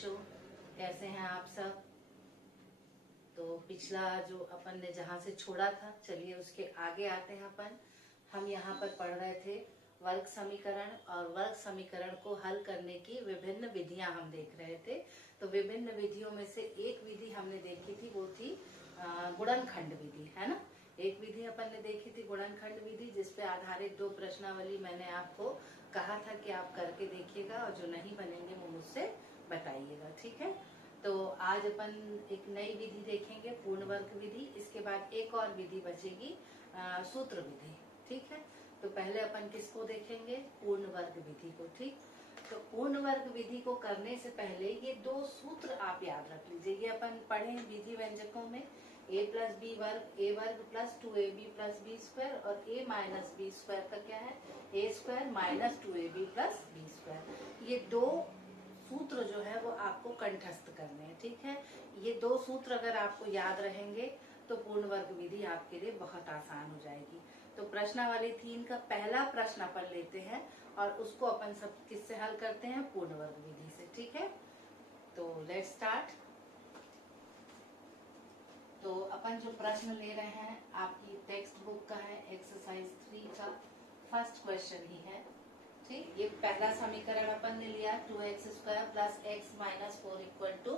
बच्चों, कैसे हैं आप सब। तो पिछला जो अपन ने जहाँ से छोड़ा था, चलिए उसके आगे आते हैं अपन। हम यहाँ पर पढ़ रहे थे वर्ग समीकरण, और वर्ग समीकरण को हल करने की विभिन्न विधियां हम देख रहे थे। तो विभिन्न विधियों में से एक विधि हमने देखी थी, वो थी गुणनखंड विधि, है ना। एक विधि अपन ने देखी थी गुणनखंड विधि, जिसपे आधारित दो प्रश्नावली मैंने आपको कहा था कि आप करके देखिएगा, और जो नहीं बनेंगे वो मुझसे बताइएगा, ठीक है। तो आज अपन एक नई विधि देखेंगे, पूर्ण वर्ग विधि। इसके बाद एक और विधि बचेगी, सूत्र विधि, ठीक है। तो पहले अपन किसको देखेंगे, पूर्ण वर्ग विधि को, ठीक। तो पूर्ण वर्ग विधि को करने से पहले ये दो सूत्र आप याद रख लीजिए। ये अपन पढ़े विधि व्यंजकों में, a प्लस बी वर्ग, ए वर्ग plus 2ab plus B square, और a माइनस बी स्क्वायर का क्या है, a square minus 2ab plus B square. ये दो सूत्र जो है वो आपको कंठस्थ करने हैं, ठीक है। ये दो सूत्र अगर आपको याद रहेंगे तो पूर्ण वर्ग विधि आपके लिए बहुत आसान हो जाएगी। तो प्रश्नावली 3 का पहला प्रश्न अपन लेते हैं, और उसको अपन सब किससे हल करते हैं, पूर्ण वर्ग विधि से, ठीक है। तो लेट्स स्टार्ट। तो अपन जो प्रश्न ले रहे हैं आपकी टेक्स्ट बुक का है, एक्सरसाइज 3 का फर्स्ट क्वेश्चन ही है, ठीक। ये पहला समीकरण अपन ने लिया 2x square plus X minus 4 equal to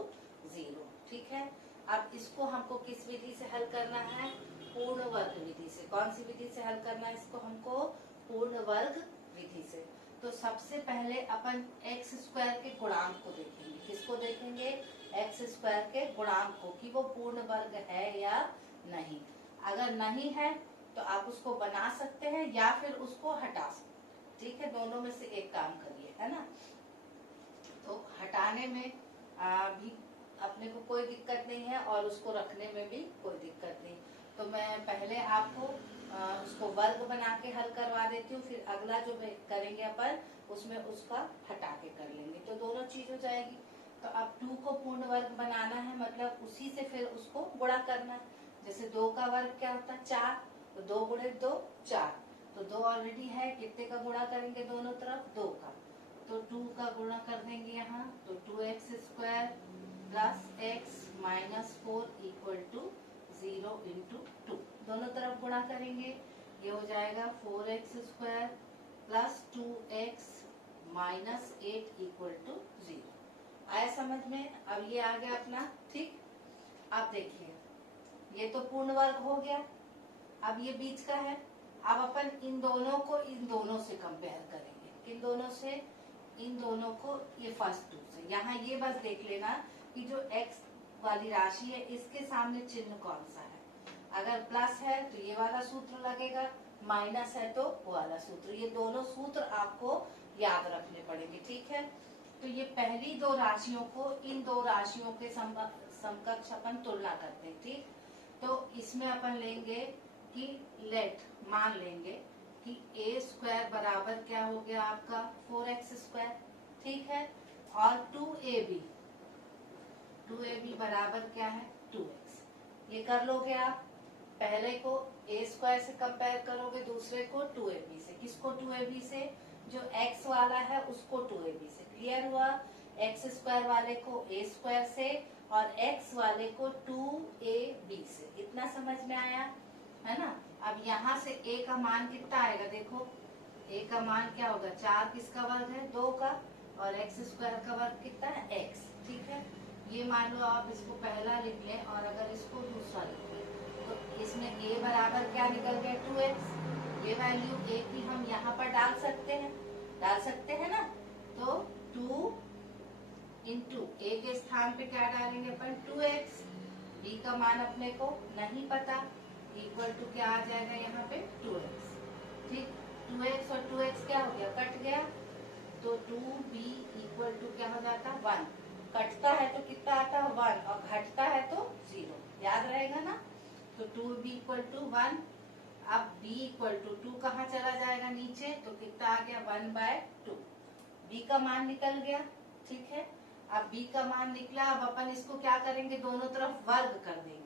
0, ठीक है। अब इसको हमको किस विधि से हल करना है, पूर्ण वर्ग विधि से। कौन सी विधि से हल करना है इसको हमको, पूर्ण वर्ग विधि से। तो सबसे पहले अपन एक्स स्क्वायर के गुणांक को देखेंगे। किसको देखेंगे, एक्स स्क्वायर के गुणांक को, कि वो पूर्ण वर्ग है या नहीं। अगर नहीं है तो आप उसको बना सकते हैं या फिर उसको हटा सकते हैं, ठीक है। दोनों में से एक काम करिए, है ना। तो हटाने में भी अपने को कोई दिक्कत नहीं है, और उसको रखने में भी कोई दिक्कत नहीं। तो मैं पहले आपको उसको वर्ग बना के हल करवा देती हूँ, फिर अगला जो करेंगे अपन उसमें उसका हटा के कर लेंगे, तो दोनों चीज हो जाएगी। तो अब 2 को पूर्ण वर्ग बनाना है, मतलब उसी से फिर उसको गुणा करना है। जैसे 2 का वर्ग क्या होता है, 4, तो 2 गुणे 2 4, तो 2 ऑलरेडी है, कितने का गुणा करेंगे दोनों तरफ, 2 का। तो 2 का गुणा कर देंगे यहाँ, तो 2x square plus X minus 4 equal to 0 into 2, दोनों तरफ गुणा करेंगे। ये हो जाएगा 4x square plus 2x minus 8 equal to 0। आया समझ में। अब ये आ गया अपना, ठीक। अब देखिए ये तो पूर्ण वर्ग हो गया, अब ये बीच का है। अब अपन इन दोनों को इन दोनों से कंपेयर करेंगे। किन दोनों से, इन दोनों को ये फर्स्ट 2 से। यहाँ ये बस देख लेना कि जो x वाली राशि है इसके सामने चिन्ह कौन सा है। अगर प्लस है तो ये वाला सूत्र लगेगा, माइनस है तो वो वाला सूत्र। ये दोनों सूत्र आपको याद रखने पड़ेंगे, ठीक है। तो ये पहली दो राशियों को इन दो राशियों के समकक्ष अपन तुलना करते हैं, ठीक। तो इसमें अपन लेंगे कि लेट मान लेंगे कि a स्क्वायर बराबर क्या हो गया आपका 4x स्क्वायर, ठीक है। और 2ab बराबर क्या है 2x। ये कर लोगे आप, पहले को a स्क्वायर से कंपेयर करोगे, दूसरे को 2ab से। किसको 2ab से, जो x वाला है उसको 2ab से। क्लियर हुआ। x स्क्वायर वाले को a स्क्वायर से और x वाले को 2ab से। इतना समझ में आया, है ना। अब यहाँ से a का मान कितना आएगा, देखो a का मान क्या होगा, 4 किसका वर्ग है, 2 का, और x स्क्वायर का वर्ग कितना है, x, ठीक है। ये मान लो आप इसको पहला लिख लें, और अगर इसको दूसरा लिख लें, तो इसमें a बराबर क्या निकल गया 2x। ये वैल्यू a की हम यहाँ पर डाल सकते हैं ना। तो 2 इंटू a के स्थान पे क्या डालेंगे अपन 2x, b का मान अपने को नहीं पता, इक्वल टू क्या आ जाएगा यहाँ पे 2x, ठीक। 2x और 2x क्या हो गया, कट गया, तो 2b इक्वल टू क्या हो जाता 1। कटता है तो कितना आता है 1, और घटता है तो 0, याद रहेगा ना। तो 2b इक्वल टू 1। अब b इक्वल टू 2 कहाँ चला जाएगा नीचे, तो कितना आ गया 1/2, b का मान निकल गया, ठीक है। अब b का मान निकला, अब अपन इसको क्या करेंगे, दोनों तरफ वर्ग कर देंगे,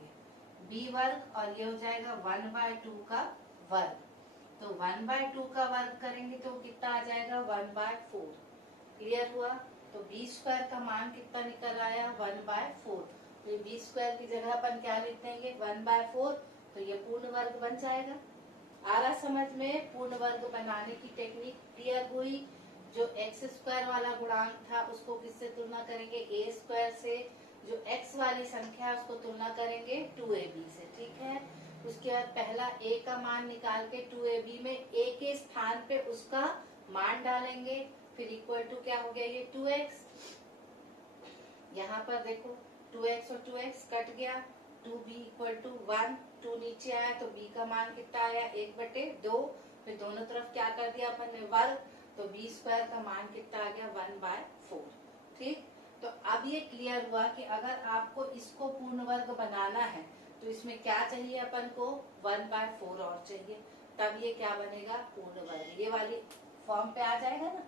b वर्ग, और ये हो जाएगा 1/2 का वर्ग। तो 1/2 का वर्ग करेंगे तो कितना आ जाएगा 1/4। क्लियर हुआ। तो बी स्क्वायर का मान कितना निकल आया 1/4। तो ये बी स्क्वायर की जगह अपन क्या लिख देंगे 1/4, तो ये पूर्ण वर्ग बन जाएगा। आ रहा समझ में? पूर्ण वर्ग बनाने की टेक्निक क्लियर हुई। जो एक्स स्क्वायर वाला गुणांक था उसको किससे तुलना करेंगे ए स्क्वायर से, जो एक्स वाली संख्या है उसको तुलना करेंगे 2ab से। ठीक है, उसके बाद पहला a का मान निकाल के 2ab में a के स्थान पे उसका मान डालेंगे, फिर इक्वल टू क्या हो गया ये 2x। यहाँ पर देखो 2x और 2x कट गया, 2b इक्वल टू 1, 2 नीचे आया तो b का मान कितना आया 1/2। फिर दोनों तरफ क्या कर दिया अपन ने वर्ग, तो b स्क्वायर का मान कितना आ गया 1/4। ठीक, तो अब ये क्लियर हुआ कि अगर आपको इसको पूर्ण वर्ग बनाना है तो इसमें क्या चाहिए अपन को 1/4 और चाहिए, तब ये क्या बनेगा पूर्ण वर्ग। ये वाली फॉर्म पे आ जाएगा ना।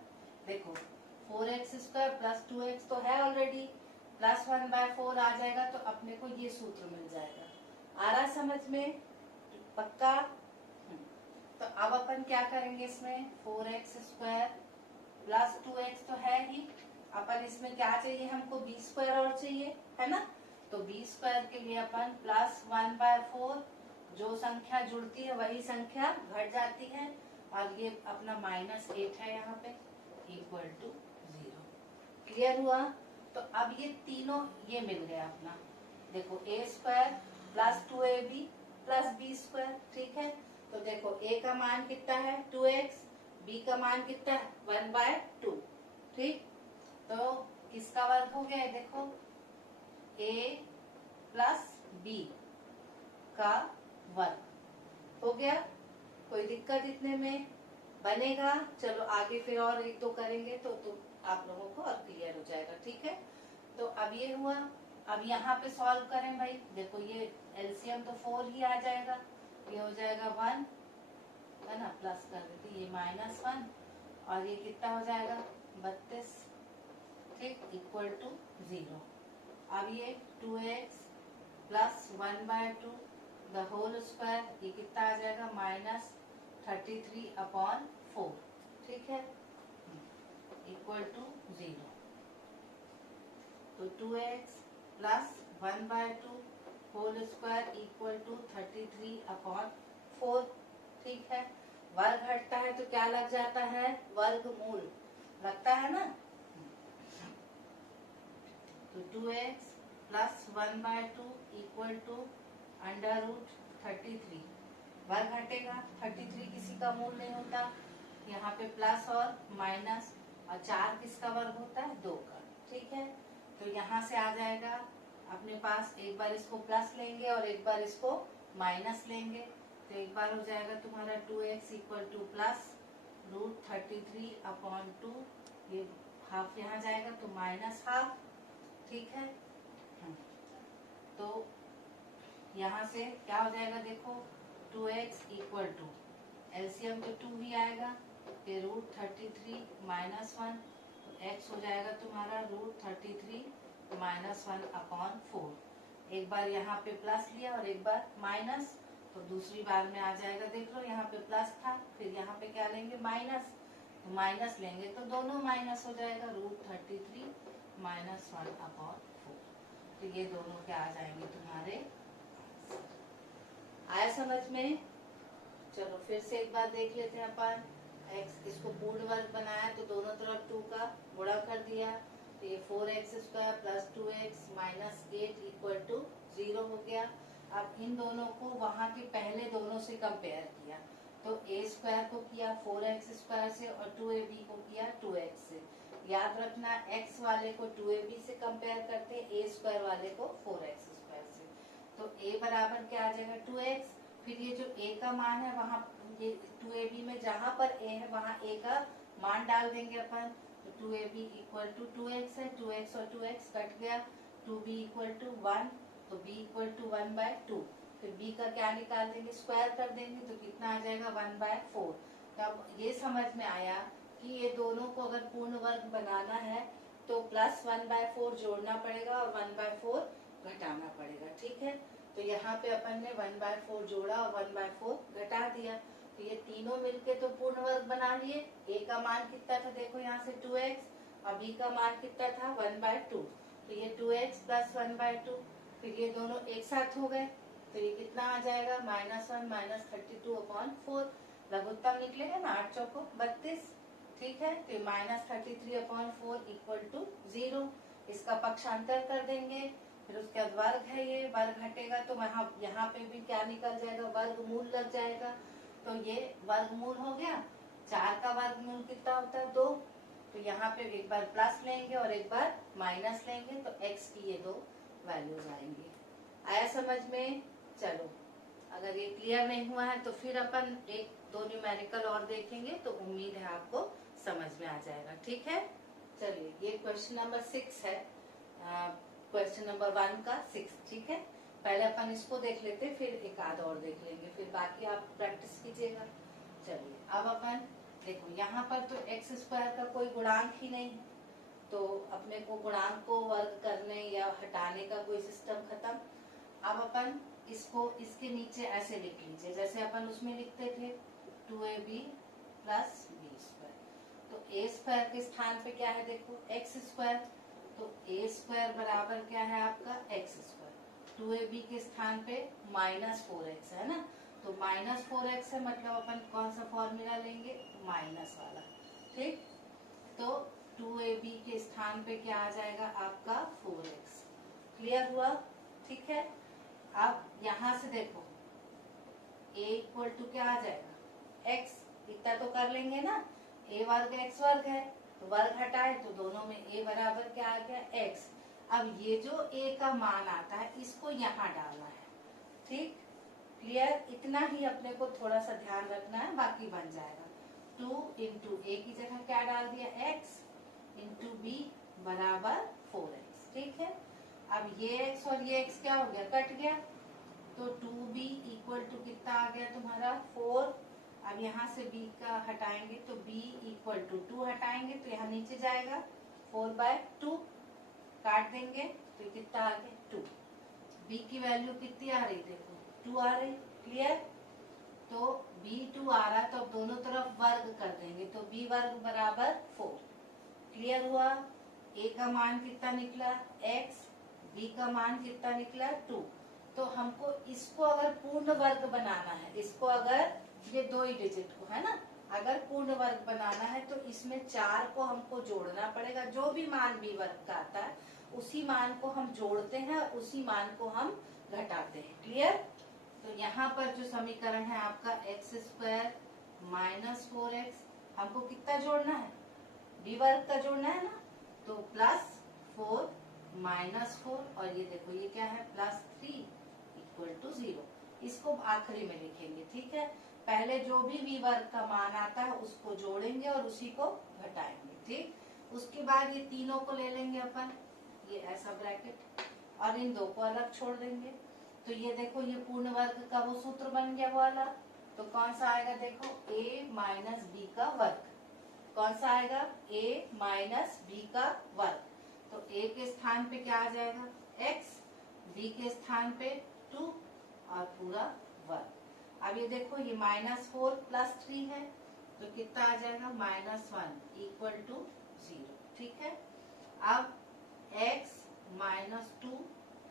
देखो 4x² प्लस 2x तो है ऑलरेडी, प्लस 1/4 आ जाएगा तो अपने को ये सूत्र मिल जाएगा। आ रहा समझ में? पक्का? तो अब अपन क्या करेंगे इसमें 4x² प्लस 2x तो है ही, अपन इसमें क्या चाहिए हमको b² और चाहिए, है ना। तो b² के लिए अपन प्लस 1/4, जो संख्या जुड़ती है वही संख्या घट जाती है, और ये अपना -8 है यहाँ पे इक्वल टू 0। क्लियर हुआ? तो अब ये तीनों ये मिल गया अपना। देखो a² plus 2ab plus b²। ठीक है, तो देखो a का मान कितना है 2x, b का मान कितना है 1/2। ठीक, तो किसका वर्ग हो गया देखो a प्लस b का वर्ग हो गया। कोई दिक्कत इतने में? बनेगा। चलो आगे फिर और एक दो करेंगे तो आप लोगों को और क्लियर हो जाएगा। ठीक है, तो अब ये हुआ। अब यहाँ पे सॉल्व करें भाई। देखो ये एलसीएम तो 4 ही आ जाएगा, ये हो जाएगा 1, है ना, प्लस कर देती ये -1, और ये कितना हो जाएगा 32। ठीक, इक्वल टू 0। अब ये 2x plus 1/2 the whole square, ये कितना आ जाएगा -33/4। ठीक है, इक्वल टू 0। तो 2x plus 1/2 whole square equal to 33/4। ठीक है, वर्ग हटता है तो क्या लग जाता है वर्गमूल लगता है ना। तो 2x प्लस 1/2 इक्वल टू √33। वर्ग हटेगा, 33 किसी का मूल नहीं होता, यहाँ पे प्लस और माइनस, और 4 किसका वर्ग होता है 2 का। ठीक है, तो यहाँ से आ जाएगा अपने पास, एक बार इसको प्लस लेंगे और एक बार इसको माइनस लेंगे, तो एक बार हो जाएगा तुम्हारा 2x इक्वल टू प्लस √33/2, ये हाफ यहाँ जाएगा तो -½ ठीक है, तो यहाँ से क्या हो जाएगा देखो 2x इक्वल टू एलसीएम तो 2 ही आएगा, फिर √33 -1, तो x हो जाएगा तुम्हारा √33 -1/4। एक बार यहाँ पे प्लस लिया और एक बार माइनस, तो दूसरी बार में आ जाएगा। देख लो यहाँ पे प्लस था, फिर यहाँ पे क्या लेंगे माइनस, तो माइनस लेंगे तो दोनों माइनस हो जाएगा √33 -1/4। तो ये दोनों क्या आ जाएंगे तुम्हारे। आया समझ में? चलो फिर से एक बार देख लेते हैं अपन। x इसको पूर्ण वर्ग बनाया तो दोनों तरफ 2 का गुणा कर दिया, तो ये 4x² plus 2x -8 equal to 0 हो गया। अब इन दोनों को वहां के पहले दोनों से कंपेयर किया, तो a² को किया 4x² से और 2ab को किया 2x से। याद रखना x वाले को 2ab से कंपेयर करते हैं, a² वाले को 4x² से। तो a बराबर क्या आ जाएगा 2x, फिर ये जो a का मान है वहाँ ये 2ab में जहाँ पर a है वहाँ a का मान डाल देंगे अपन, तो 2ab इक्वल टू 2x है, 2x और 2x कट गया, 2b इक्वल टू 1, तो b इक्वल टू 1/2, फिर b का क्या निकाल देंगे स्क्वायर कर देंगे, तो कितना आ जाएगा 1/4। तो अब ये समझ में आया कि ये दोनों को अगर पूर्ण वर्ग बनाना है तो प्लस 1/4 जोड़ना पड़ेगा और 1/4 घटाना पड़ेगा। ठीक है, तो यहाँ पे अपन ने 1/4 जोड़ा और 1/4 घटा दिया, तो ये तीनों मिलके तो पूर्ण वर्ग बना लिए। a का मान कितना था देखो यहाँ से 2x, और b का मान कितना था 1/2, तो ये 2x प्लस 1/2, फिर ये दोनों एक साथ हो गए तो ये कितना आ जाएगा -1 -32/4, लघुत्तम निकलेगा ना 8 चौको 32, ठीक है। तो -33/4 इक्वल टू 0, इसका पक्षांतर कर देंगे, फिर उसके बाद वर्ग है, ये वर्ग हटेगा तो वहाँ यहाँ पे भी क्या निकल जाएगा, वर्गमूल लग जाएगा, तो ये वर्गमूल हो गया। 4 का वर्गमूल कितना होता है 2, तो यहाँ पे एक बार प्लस लेंगे और एक बार माइनस लेंगे, तो x की ये दो वैल्यूज आएंगी। आया समझ में? चलो, अगर ये क्लियर नहीं हुआ है तो फिर अपन एक दो न्यूमेरिकल और देखेंगे, तो उम्मीद है आपको समझ में आ जाएगा, ठीक है। चलिए, ये क्वेश्चन नंबर 6 है, क्वेश्चन नंबर 1 का 6, ठीक है। पहले अपन इसको देख लेते, फिर एक आध और देख लेंगे, फिर बाकी आप प्रैक्टिस कीजिएगा। चलिए, अब अपन देखो, यहाँ पर तो एक्स स्क्वायर का कोई गुणांक ही नहीं है, तो अपने को गुणांक को वर्ग करने या हटाने का कोई सिस्टम खत्म। अब अपन इसको इसके नीचे ऐसे लिख लीजिए, जैसे अपन उसमें लिखते थे 2ab प्लस बी स्क्वायर, तो ए स्क्वायर के स्थान पे क्या है देखो एक्स स्क्वायर, तो ए स्क्वायर बराबर क्या है आपका एक्स स्क्वायर, 2ab के स्थान पे -4x है ना, तो -4x है, मतलब अपन कौन सा फॉर्मूला लेंगे, माइनस वाला, ठीक। तो 2ab के स्थान पे क्या आ जाएगा आपका 4x, क्लियर हुआ, ठीक है। अब यहाँ से देखो a इक्वल टू क्या आ जाएगा x, इतना तो कर लेंगे ना, a वर्ग x वर्ग है, तो वर्ग हटाए तो दोनों में a बराबर क्या आ गया x। अब ये जो a का मान आता है इसको यहाँ डालना है, ठीक, क्लियर। इतना ही अपने को थोड़ा सा ध्यान रखना है, बाकी बन जाएगा। 2 इंटू a की जगह क्या डाल दिया x, इंटू b बराबर 4x, ठीक है। अब ये x और ये x क्या हो गया, कट गया, तो 2b इक्वल टू कितना आ गया तुम्हारा 4। अब यहाँ से b का हटाएंगे तो b इक्वल टू 2 हटाएंगे तो यहाँ नीचे जाएगा 4/2, काट देंगे तो कितना आ गया 2। b की वैल्यू कितनी आ रही देखो 2 आ रही, क्लियर। तो b 2 आ रहा, तो अब दोनों तरफ वर्ग कर देंगे, तो b वर्ग बराबर 4, क्लियर हुआ। a का मान कितना निकला x, b का मान कितना निकला 2। तो हमको इसको अगर पूर्ण वर्ग बनाना है, इसको अगर ये 2 ही डिजिट को है ना, अगर पूर्ण वर्ग बनाना है तो इसमें 4 को हमको जोड़ना पड़ेगा, जो भी मान b वर्ग का आता है उसी मान को हम जोड़ते हैं, उसी मान को हम घटाते हैं, क्लियर। तो यहाँ पर जो समीकरण है आपका एक्स स्क्वायर -4x, हमको कितना जोड़ना है b वर्ग का जोड़ना है ना, तो +4 -4, और ये देखो ये क्या है +3 इक्वल टू 0, इसको आखिरी में लिखेंगे, ठीक है। पहले जो भी v वर्ग का मान आता है उसको जोड़ेंगे और उसी को घटाएंगे, ठीक। उसके बाद ये तीनों को ले लेंगे अपन, ये ऐसा ब्रैकेट, और इन दो को अलग छोड़ देंगे, तो ये देखो ये पूर्ण वर्ग का वो सूत्र बन गया वाला। तो कौन सा आएगा देखो a माइनस बी का वर्ग, कौन सा आएगा a माइनस बी का वर्ग, तो a के स्थान पे क्या आ जाएगा x, b के स्थान पे 2 और पूरा वर्ग। अब ये देखो ये -4 + 3 है, तो कितना आ जाएगा -1 इक्वल टू 0, ठीक है। अब x -2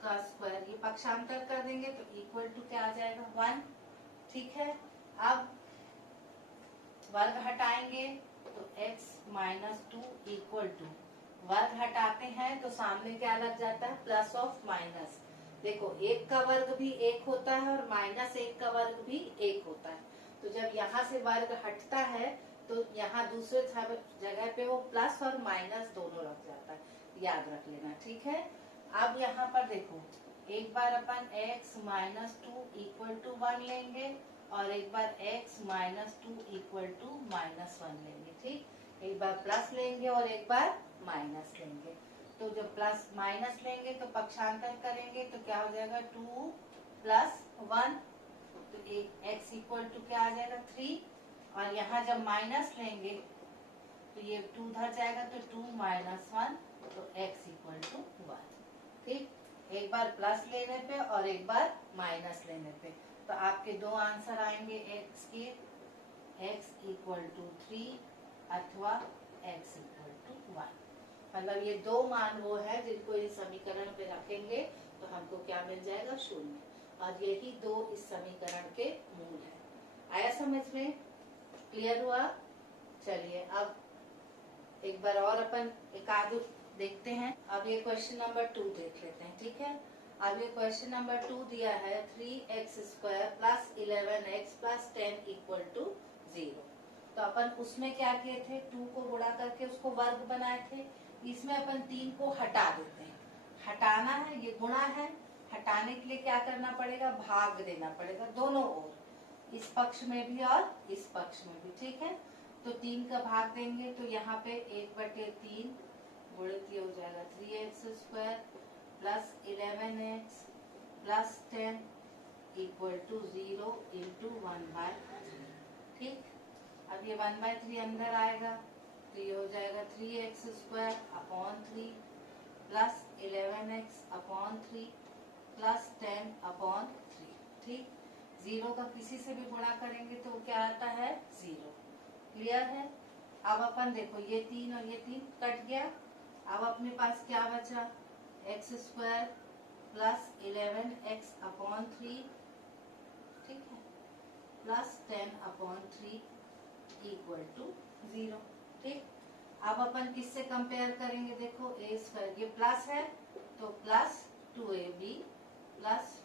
का स्क्वायर, ये पक्षांतर कर देंगे तो इक्वल टू क्या आ जाएगा 1, ठीक है। अब वर्ग हटाएंगे तो x -2 इक्वल टू, वर्ग हटाते हैं तो सामने क्या लग जाता है प्लस ऑफ माइनस, देखो 1 का वर्ग भी 1 होता है और -1 का वर्ग भी 1 होता है, तो जब यहाँ से वर्ग हटता है तो यहाँ दूसरे जगह पे वो प्लस और माइनस दोनों लग जाता है, याद रख लेना, ठीक है। अब यहाँ पर देखो एक बार अपन x -2 इक्वल टू 1 लेंगे और एक बार x -2 इक्वल टू -1 लेंगे, ठीक। एक बार प्लस लेंगे और एक बार माइनस लेंगे, तो जब प्लस माइनस लेंगे तो पक्षांतर करेंगे तो क्या हो जाएगा 2 + 1, तो x इक्वल टू क्या आ जाएगा 3, और यहाँ जब माइनस लेंगे तो ये 2 उधर जाएगा तो 2 - 1, तो x इक्वल टू 1, ठीक। एक बार प्लस लेने पे और एक बार माइनस लेने पे, तो आपके दो आंसर आएंगे x के, x इक्वल टू 3 अथवा x इक्वल टू 1, मतलब ये दो मान वो है जिनको इस समीकरण पे रखेंगे तो हमको क्या मिल जाएगा, शून्य। और यही दो इस समीकरण के मूल है। आया समझ में, क्लियर हुआ? चलिए अब एक बार और अपन एक आध देखते हैं। अब ये क्वेश्चन नंबर 2 देख लेते हैं, ठीक है। अब ये क्वेश्चन नंबर 2 दिया है 3x² plus 11x plus 10 equal to 0। तो अपन उसमें क्या किए थे, 2 को गुणा करके उसको वर्ग बनाए थे। इसमें अपन 3 को हटा देते हैं। हटाना है, ये गुणा है, हटाने के लिए क्या करना पड़ेगा, भाग देना पड़ेगा दोनों ओर, इस पक्ष में भी और इस पक्ष में भी, ठीक है। तो 3 का भाग देंगे तो यहाँ पे 1/3 गुणित हो जाएगा 3x² plus 11x plus 10 equal to 0 into 1/3, ठीक। अब ये 1/3 अंदर आएगा तो ये हो जाएगा 3x² upon 3 plus 11x upon 3 plus 10 upon 3, ठीक। 0 का किसी से भी गुणा करेंगे तो क्या आता है, 0। क्लियर है? अब अपन देखो ये 3 और ये 3 कट गया। अब अपने पास क्या बचा, x² प्लस 11x अपॉन 3, ठीक है, प्लस 10 अपॉन 3 इक्वल टू 0, ठीक। अब अपन किससे कंपेयर करेंगे, देखो a² ये प्लस है तो प्लस 2ab प्लस